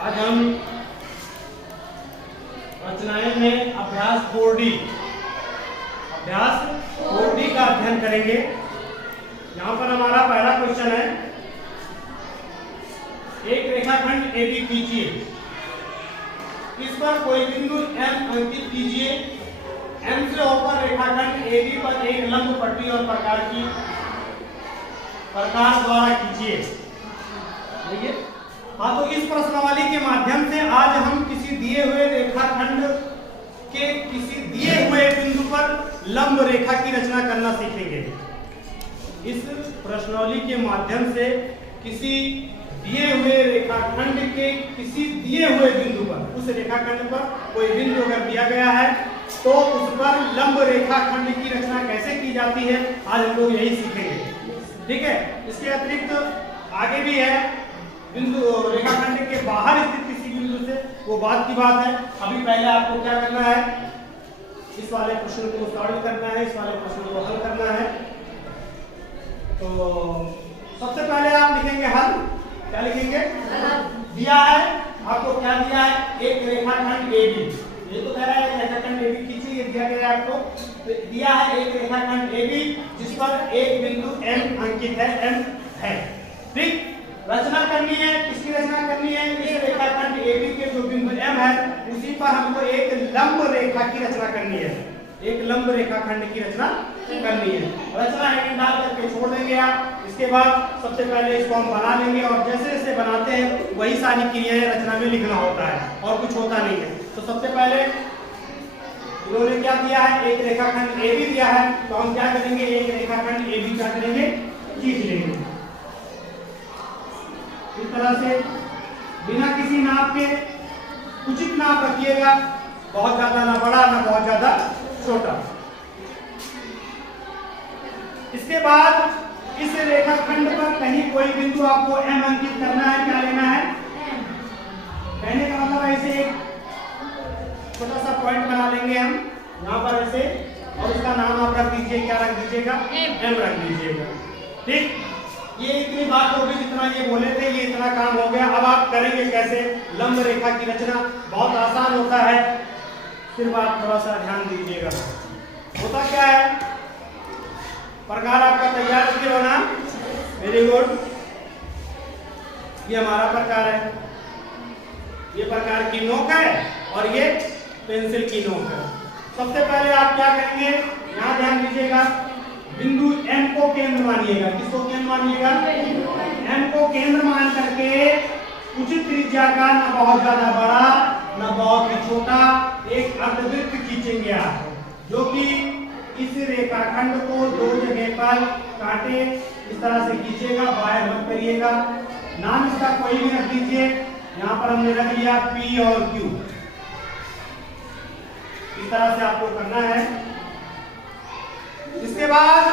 आज हम रचनाएं में अभ्यास 4D का अध्ययन करेंगे। यहाँ पर हमारा पहला क्वेश्चन है, एक रेखाखंड AB खींचिए, इस पर कोई बिंदु M अंकित कीजिए, M से होकर रेखाखंड AB पर एक लंब पट्टी और प्रकाश द्वारा खींचिए। देखिए, हाँ, तो इस प्रश्नावली के माध्यम से आज हम किसी दिए हुए रेखाखंड के किसी दिए हुए बिंदु पर लंब रेखा की रचना करना सीखेंगे। इस प्रश्नावली के माध्यम से किसी दिए हुए रेखाखंड के किसी दिए हुए बिंदु पर, उस रेखाखंड पर कोई बिंदु अगर दिया गया है तो उस पर लंब रेखाखंड की रचना कैसे की जाती है, आज हम लोग यही सीखेंगे। ठीक है, इसके अतिरिक्त आगे भी है, बिंदु रेखाखंड के बाहर स्थित किसी बिंदु से, वो बात की बात है। अभी पहले आपको क्या करना है, इस वाले प्रश्न को सॉल्व करना है, इस वाले प्रश्न को हल करना है। तो सबसे पहले आप लिखेंगे हल। क्या लिखेंगे? दिया है आपको, क्या दिया है, एक रेखाखंड AB। ये तो कह रहा है रेखाखंड AB खींचिए, ये दिया गया है आपको। तो दिया है एक रेखाखंड AB जिस पर एक बिंदु M अंकित है, M है। ठीक, रचना करनी है, किसकी रचना करनी है, इस रेखाखंड AB के जो बिंदु M है उसी पर हमको एक लंब रेखा की रचना करनी है, एक लंब रेखाखंड की रचना करनी है। रचना हेडिंग डाल करके छोड़ देंगे आप। इसके बाद सबसे पहले इसको हम बना लेंगे और जैसे जैसे बनाते हैं वही सारी क्रियाएं रचना में लिखना होता है और कुछ होता नहीं है। तो सबसे पहले इन्होंने क्या दिया है, एक रेखाखंड AB दिया है, तो हम क्या करेंगे, एक रेखाखंड AB क्या करेंगे, खींच लेंगे इस तरह से, बिना किसी नाप के। उचित नाप रखिएगा, बहुत ज्यादा ना बड़ा ना बहुत ज्यादा छोटा। इसके बाद इस रेखाखंड पर कहीं कोई बिंदु आपको M अंकित करना है। क्या लेना है, कहने का मतलब ऐसे एक छोटा सा पॉइंट बना लेंगे हम यहाँ पर ऐसे, और इसका नाम आप रख दीजिए, क्या रख दीजिएगा, M रख दीजिएगा। ठीक, ये इतनी बात होगी, जितना ये बोले थे ये इतना काम हो गया। अब आप करेंगे कैसे लंब रेखा की रचना, बहुत आसान होता है, सिर्फ आप थोड़ा सा ध्यान दीजिएगा। होता क्या है, प्रकार आपका तैयार रखिए बना, वेरी गुड। ये हमारा प्रकार है, ये प्रकार की नोक है और ये पेंसिल की नोक है। सबसे पहले आप क्या करेंगे, यहाँ ध्यान दीजिएगा, बिंदु M को केंद्र मानिएगा। किसको केंद्र मानिएगा, M को केंद्र मान करके उचित त्रिज्या का, ना बहुत ज्यादा बड़ा ना बहुत ही छोटा, एक अर्धवृत्त खींचेंगे आप, जो कि इस रेखाखंड को दो जगह पर काटे, इस तरह से खींचेगा, बाहर मत करिएगा। नाम इसका कोई भी रख दीजिए, यहाँ पर हमने रख लिया P और Q। इस तरह से आपको करना है। इसके बाद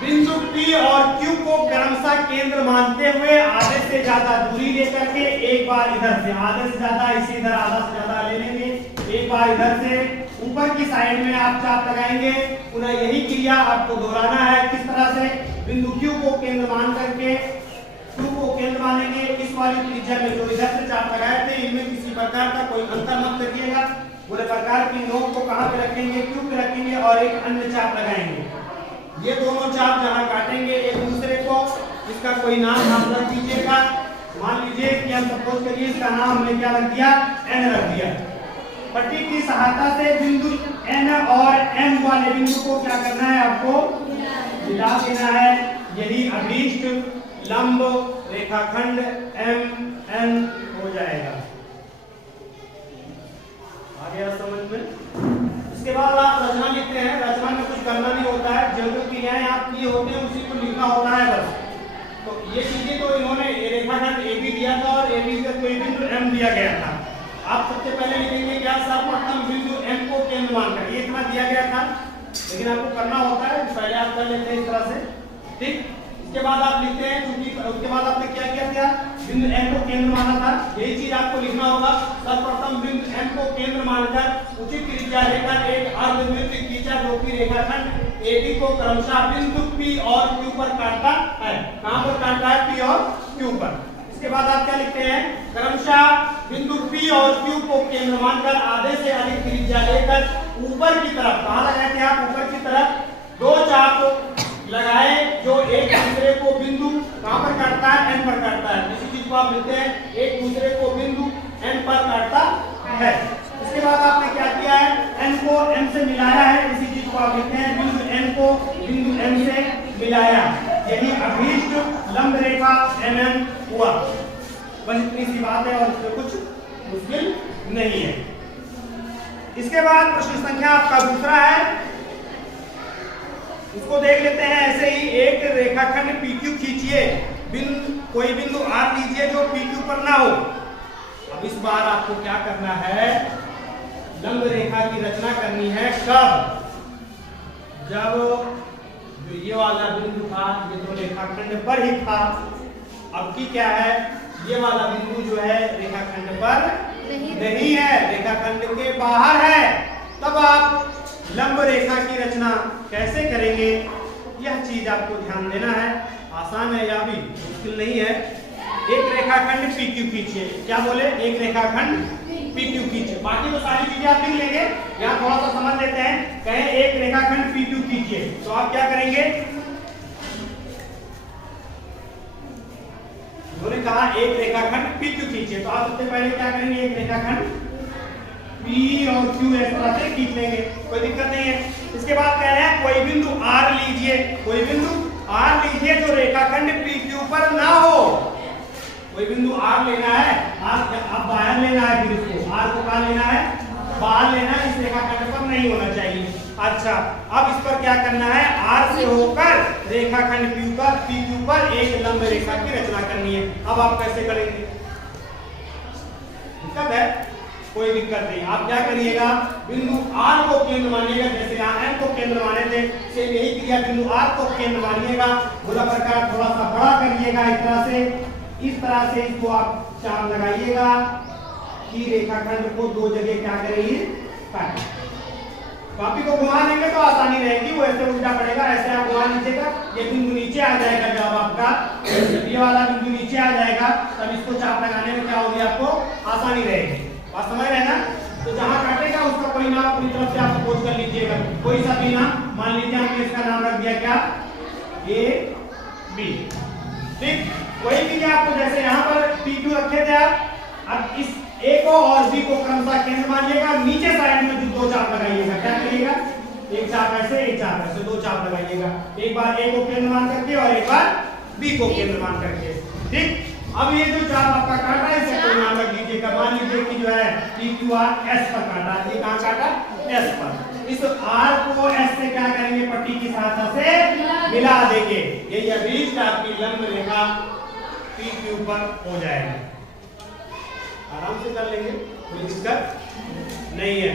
बिंदु P और Q को क्रमशः केंद्र मानते हुए आधे से ज्यादा दूरी लेकर के एक बार इधर से, आधे से ज्यादा इसे इधर आधा से ज्यादा ले लेंगे, एक बार इधर से ऊपर की साइड में आप चाप लगाएंगे। पुनः यही क्रिया आपको दोहराना है। किस तरह से, बिंदु Q को केंद्र मान करके, Q को केंद्र मानेंगे, इस वाली त्रिज्या में जो इधर से चाप लगाए थे इनमें किसी प्रकार का कोई अंतर मत करिएगा। पूरे प्रकार की नोक को कहां पे रखेंगे, Q पे रखेंगे और एक अन्य चाप लगाएंगे। ये दोनों चाप जहां काटेंगे एक दूसरे को, इसका कोई नाम आप रख दीजिएगा। मान लीजिए कि हम सपोज करिए इसका नाम हमने क्या रख दिया, N रख दिया। पट्टी की सहायता से बिंदु N और M वाले बिंदु को क्या करना है, आपको मिला देना है। यही अभीष्ट लंब रेखाखंड MN हो जाएगा। आ गया समझ में? इसके बाद आप रचना लिखते हैं। रचना में कुछ करना नहीं होता है, जो जो क्रियाएं आप किए होते हैं उसी को लिखना होता है बस। तो ये चीजें तो इन्होंने रेखाखंड AB दिया था और AB का कोई बिंदु M दिया गया था। आप सबसे पहले लिखेंगे क्या, सर्वप्रथम बिंदु M को केंद्र मानकर, ये इतना दिया गया था लेकिन आपको करना होता है, पहले आप कर लेते हैं इस तरह से। ठीक, इसके बाद आप लिखते हैं, क्योंकि उसके बाद आपने क्या किया था, बिंदु M को केंद्र माना था, यही चीज आपको लिखना होगा। सर्वप्रथम बिंदु M को केंद्र मानकर उचित त्रिज्या लेकर एक अर्धवृत्त खींचा, जो कि रेखाखंड AB को क्रमशः बिंदु P और Q पर काटता है। कहां पर काटता है, P और Q पर। इसके बाद आप क्या लिखते हैं, क्रमशः बिंदु P और Q को केंद्र मानकर आधे से अधिक त्रिज्या लेकर ऊपर की तरफ, कहां लगाए थे आप, ऊपर की तरफ दो चाप लगाए जो एक दूसरे को बिंदु कहां पर काटता है, N पर काटता है। इसी चीज को आप लिखते हैं, एक दूसरे को बिंदु N पर काटता है। इसके बाद आपने क्या किया है, N को M से मिलाया है, इसी चीज को आप लिखते हैं, बिंदु N को बिंदु M से मिलाया, यही अभीष्ट लंब रेखा MM हुआ। बस इतनी सी बात है और इसमें कुछ मुश्किल नहीं है। इसके बाद प्रश्न संख्या आपका दूसरा है, इसको देख लेते हैं। ऐसे ही एक रेखाखंड PQ खींचिए, कोई बिंदु R लीजिए जो PQ पर ना हो। अब इस बार आपको क्या करना है, लंब रेखा की रचना करनी है। कब, जब जो ये वाला बिंदु था ये तो रेखाखंड पर ही था, अब की क्या है, ये वाला बिंदु जो है रेखाखंड पर नहीं है, रेखाखंड के बाहर है। तब आप लंब रेखा की रचना कैसे करेंगे, यह चीज आपको ध्यान देना है। आसान है या भी मुश्किल नहीं है। एक रेखाखंड PQ खींचिए, क्या बोले, एक रेखाखंड PQ खींचिए, बाकी तो सारी चीजें आप लिख लेंगे, यहाँ थोड़ा सा समझ लेते हैं। कहें एक रेखाखंड PQ खींचिए, तो आप क्या करेंगे, उन्होंने कहा एक रेखाखंड PQ खींचिए, तो आप सबसे पहले क्या करेंगे, एक रेखाखंड P और Q इस तरह से खींच लेंगे, कोई दिक्कत नहीं है। इसके बाद कह रहे हैं कोई बिंदु R लीजिए, कोई बिंदु R लीजिए जो रेखाखंड PQ पर ना हो। कोई बिंदु R लेना है, आप बाहर लेना है, फिर इसको R को कहाँ लेना है, बाहर लेना है, इस रेखाखंड पर नहीं होना चाहिए। अच्छा, अब इस पर क्या करना है, R से होकर रेखाखंड PQ पर एक लंब रेखा की रचना करनी है। अब आप कैसे करेंगे, दिक्कत है, कोई दिक्कत नहीं। आप क्या करिएगा, बिंदु R को केंद्र मानिएगा, जैसे यहाँ M को केंद्र माने थे, सेम यही क्रिया बिंदु R को केंद्र मानिएगा। गोला प्रकार थोड़ा सा बड़ा करिएगा, इस तरह से इसको आप चाप लगाइएगा कि रेखाखंड को दो जगह क्या करेंगे, काटें। कॉपी को घुमा देंगे तो आसानी रहेगी, वो ऐसे उल्टा पड़ेगा, ऐसे आप घुमा लीजिएगा, ये बिंदु नीचे आ जाएगा। जब आपका ये वाला बिंदु नीचे आ जाएगा तब इसको चाप लगाने में क्या होगी, आपको आसानी रहेगी। बात समझ रहे ना, तो जहां काटेगा उसका कोई नाम अपनी तरफ से आप सपोज कर लीजिएगा, कोई सा भी नाम, मान लीजिए हमने इसका नाम रख दिया क्या, AB, ठीक। वही चीज आपको जैसे यहाँ पर PQ रखे थे आप, अब इस A को और B को क्रमशः केंद्र मानिएगा, नीचे साइड में जो दो चाप लगाइएगा, क्या करिएगा, एक चाप ऐसे, एक चाप ऐसे, दो चाप लगाइएगा, एक बार A को केंद्र मान करके और एक बार B को केंद्र मान करके, ठीक। अब ये जो चाप आपका काटा है इसे कोई नाम रख लीजिएगा, मान लीजिए कि जो है PQR S पर काटा, ये कहाँ काटा, S पर। इस R को S से क्या करेंगे, पट्टी की सहायता से मिला देंगे, यही अभीष्ट आपकी लंब रेखा PQ पर हो जाएगा। आराम से कर लेंगे, कोई दिक्कत नहीं है।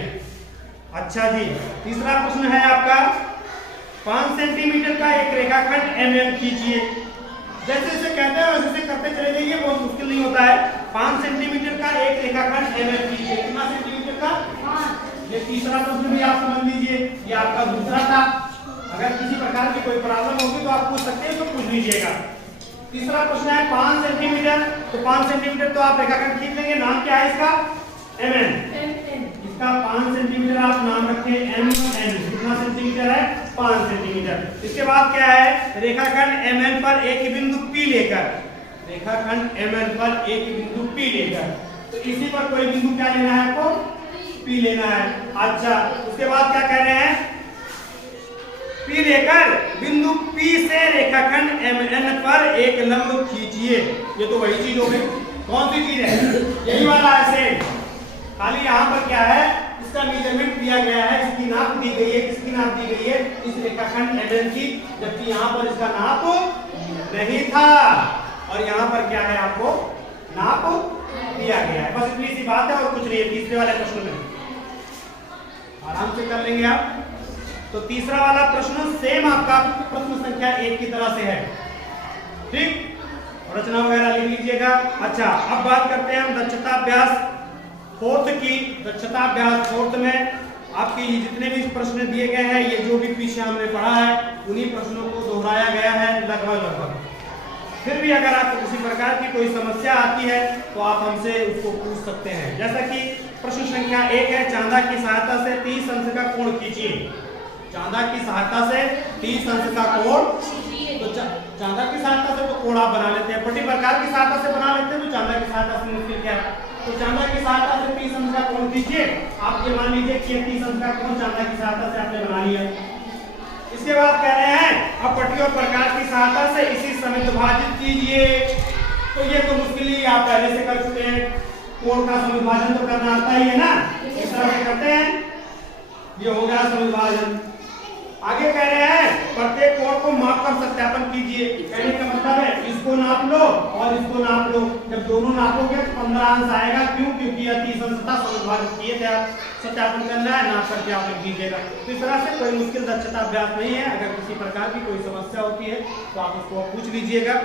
अच्छा जी, तीसरा प्रश्न है आपका, 5 सेंटीमीटर का एक रेखाखंड MM खींचिए। जैसे जैसे कहते हैं वैसे वैसे करते चले जाइए, बहुत मुश्किल नहीं होता है। 5 सेंटीमीटर का एक रेखाखंड MM खींचिए, कितना सेंटीमीटर का, 5। ये तीसरा प्रश्न भी आप समझ लीजिए, ये आपका दूसरा था। अगर किसी प्रकार की कोई प्रॉब्लम होगी तो आप पूछ सकते हैं, तो पूछ लीजिएगा। तीसरा प्रश्न है 5 सेंटीमीटर, तो 5 सेंटीमीटर तो आप रेखाखंड खींच लेंगे, नाम क्या है इसका, MN। इसका 5 सेंटीमीटर आप नाम रखें MN, कितना सेंटीमीटर है, 5 सेंटीमीटर। इसके बाद क्या है, रेखाखंड MN पर एक बिंदु P लेकर, रेखाखंड MN पर एक बिंदु P लेकर, तो इसी पर कोई बिंदु क्या लेना है आपको, P लेना है। अच्छा, उसके बाद क्या कह रहे हैं, P लेकर बिंदु P से रेखाखंड MN पर एक लंब खींचिए। ये तो वही चीज हो गई, कौन सी चीज है, यही वाला है, खाली यहाँ पर क्या है, इसका मेजरमेंट दिया गया है, इसकी नाप दी गई है, किसकी नाप दी गई है, इस रेखाखंड MN की, जबकि यहाँ पर इसका नाप नहीं था और यहाँ पर क्या है, आपको नाप दिया गया है। बस इतनी सी बात है और कुछ नहीं है। तीसरे वाले प्रश्न में आराम से कर लेंगे आप। तो तीसरा वाला प्रश्न सेम आपका प्रश्न संख्या 1 की तरह से है, ठीक, रचना वगैरह लिख लीजिएगा। अच्छा, अब बात करते हैं हम दक्षता अभ्यास 4th की। दक्षता अभ्यास 4th में आपके जितने भी प्रश्न दिए गए हैं, ये जो भी पीछे हमने पढ़ा है उन्हीं प्रश्नों को दोहराया गया है लगभग। फिर भी अगर आपको किसी प्रकार की कोई समस्या आती है तो आप हमसे उसको पूछ सकते हैं। जैसा कि प्रश्न संख्या 1 है, चांदा की सहायता से 30 अंश का कोण कीजिए। चांदा की सहायता से 30 अंश का कोण, तो चांदा की सहायता से तो कोण आप बना लेते हैं, पट्टी प्रकार की सहायता से बना लेते हैं, तो चांदा की सहायता से मुश्किल क्या है। तो चांदा की सहायता से 30 अंश का कोण कीजिए। आप ये मान लीजिए कि 30 अंश का कोण चांदा की सहायता से आपने बना लिया। इसके बाद कह रहे हैं अब पट्टी और प्रकार की सहायता से इसी समेत विभाजित कीजिए। तो ये तो मुश्किल ही आप पहले से कर चुके हैं, कोण का समुद्भाजन तो करना आता ही है ना, इस तरह से करते हैं। ये हो गया समुद्भाजन। आगे कह रहे हैं प्रत्येक कोण को माप कर सत्यापन कीजिए। कहने का मतलब है इसको नाप लो और इसको नाप लो, जब दोनों नापोगे तो 15 अंश आएगा। क्यों? क्योंकि यह 30 अंश था, समुद्भाजन किए थे, आप सत्यापन करना है, नाप करके आप लिख दीजिएगा। तो इस तरह से कोई मुश्किल दक्षता अभ्यास नहीं है। अगर किसी प्रकार की कोई समस्या होती है तो आप उसको पूछ लीजिएगा।